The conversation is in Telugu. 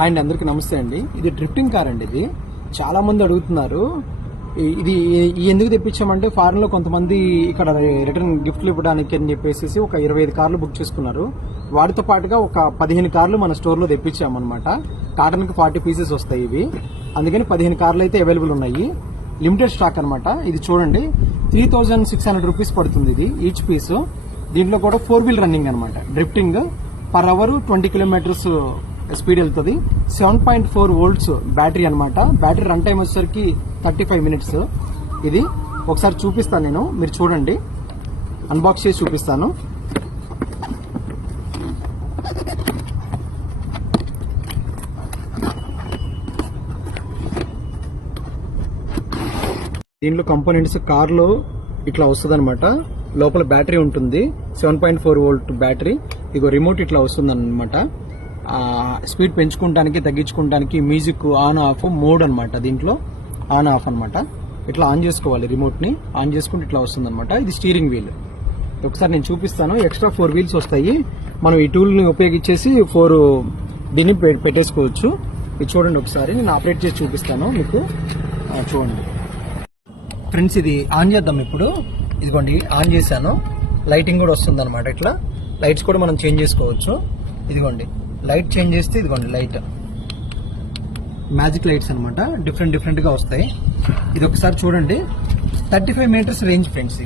అండ్ అందరికి నమస్తే అండి. ఇది డ్రిఫ్టింగ్ కార్ అండి. ఇది చాలా మంది అడుగుతున్నారు. ఇది ఎందుకు తెప్పించామంటే ఫారెన్ లో కొంతమంది ఇక్కడ రిటర్న్ గిఫ్ట్లు ఇవ్వడానికి అని చెప్పేసి ఒక 25 కార్లు బుక్ చేసుకున్నారు. వాటితో పాటుగా ఒక 15 కార్లు మన స్టోర్ లో తెప్పించామన్నమాట. కాటన్ కి 40 పీసెస్ వస్తాయి ఇవి. అందుకని 15 కార్లు అయితే అవైలబుల్ ఉన్నాయి. లిమిటెడ్ స్టాక్ అనమాట. ఇది చూడండి 3600 రూపీస్ పడుతుంది ఇది ఈచ్ పీస్. దీంట్లో కూడా 4 వీల్ రన్నింగ్ అనమాట. Drifting per hour 20 kilometres speed వెళ్తుంది. 7.4 వోల్ట్స్ బ్యాటరీ అనమాట. బ్యాటరీ రన్ టైం వచ్చేసరికి 35 మినిట్స్. ఇది ఒకసారి చూపిస్తాను నేను, మీరు చూడండి. అన్బాక్స్ చేసి చూపిస్తాను. దీంట్లో కంపోనెంట్స్ కార్లో ఇట్లా వస్తుంది అనమాట. లోపల బ్యాటరీ ఉంటుంది, 7.4 వోల్ట్ బ్యాటరీ. ఇగో రిమోట్ ఇట్లా వస్తుంది అనమాట. స్పీడ్ పెంచుకుంటానికి తగ్గించుకుంటానికి మ్యూజిక్ ఆన్ ఆఫ్ మోడ్ అనమాట. దీంట్లో ఆన్ ఆఫ్ అనమాట. ఇట్లా ఆన్ చేసుకోవాలి, రిమోట్ ని ఆన్ చేసుకుంటే ఇట్లా వస్తుంది అనమాట. ఇది స్టీరింగ్ వీల్. ఒకసారి నేను చూపిస్తాను. ఎక్స్ట్రా 4 వీల్స్ వస్తాయి. మనం ఈ టూల్ ని ఉపయోగించేసి 4 దీన్ని పెట్టేసుకోవచ్చు. ఇది చూడండి ఒకసారి నేను ఆపరేట్ చేసి చూపిస్తాను మీకు. చూడండి ఫ్రెండ్స్, ఇది ఆన్ చేద్దాం ఇప్పుడు. ఇదిగోండి ఆన్ చేశాను. లైటింగ్ కూడా వస్తుంది అనమాట. ఇట్లా లైట్స్ కూడా మనం చేంజ్ చేసుకోవచ్చు. ఇదిగోండి లైట్ చేంజ్ చేస్తే ఇదిగోండి లైట్ మ్యాజిక్ లైట్స్ అనమాట. డిఫరెంట్ గా వస్తాయి. ఇది ఒకసారి చూడండి. 35 మీటర్స్ రేంజ్ ఫ్రెండ్స్.